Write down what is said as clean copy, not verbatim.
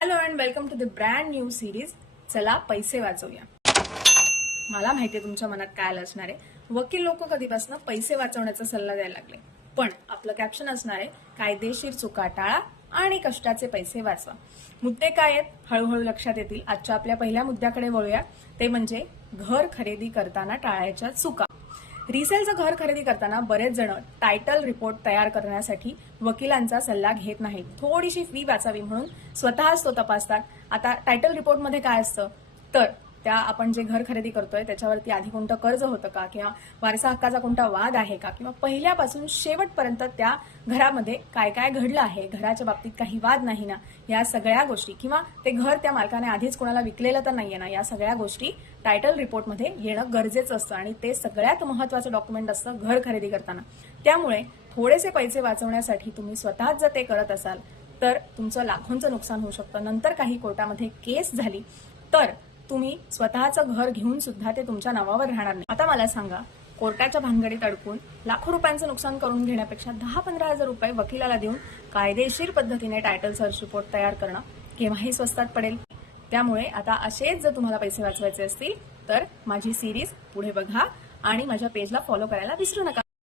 Hello and welcome to the brand new series. चला पैसे वाचवूया. मला माहितीये तुमच्या मनात काय आलं असणार आहे. वकील लोक कधीपासून पैसे वाचवण्याचा सल्ला द्यायला लागले. पण आपलं कॅप्शन असणार आहे, कायदेशीर चुका टाळा आणि कष्टाचे पैसे वाचवा. मुद्दे काय आहेत हळूहळू लक्षात येतील. आजच्या आपल्या पहिल्या मुद्द्याकडे वळूया. ते म्हणजे घर खरेदी करताना टाळायच्या चुका. रिसेलचं घर खरेदी करताना बरेच जण टायटल रिपोर्ट तयार करण्यासाठी वकिलांचा सल्ला घेत नाहीत. थोडीशी फी वाचावी म्हणून स्वतःच तो तपासतात. आता टायटल रिपोर्टमध्ये काय असतं तर त्या आपण जे घर खरेदी करतोय त्याच्यावरती आधी कोणतं कर्ज होतं का, किंवा वारसा हक्काचा कोणता वाद आहे का, किंवा पहिल्यापासून शेवटपर्यंत त्या घरामध्ये काय काय घडलं आहे, घराच्या बाबतीत काही वाद नाही ना, या सगळ्या गोष्टी, किंवा ते घर त्या मालकाने आधीच कोणाला विकलेलं तर नाहीये ना, या सगळ्या गोष्टी टायटल रिपोर्टमध्ये येणं गरजेचं असतं. आणि ते सगळ्यात महत्त्वाचं डॉक्युमेंट असतं घर खरेदी करताना. त्यामुळे थोडेसे पैसे वाचवण्यासाठी तुम्ही स्वतःच जर ते करत असाल तर तुमचं लाखोंचं नुकसान होऊ शकतं. नंतर काही कोर्टामध्ये केस झाली तर तुम्ही स्वतःचं घर घेऊन सुद्धा ते तुमच्या नावावर राहणार नाही. आता मला सांगा, कोर्टाच्या भानगडीत अडकून लाखो रुपयांचं नुकसान करून घेण्यापेक्षा 10-15 हजार रुपये वकिलाला देऊन कायदेशीर पद्धतीने टायटल सर्च रिपोर्ट तयार करणं केव्हाही स्वस्तात पडेल. त्यामुळे आता असेच जर तुम्हाला पैसे वाचवायचे असतील तर माझी सिरीज पुढे बघा आणि माझ्या पेजला फॉलो करायला विसरू नका.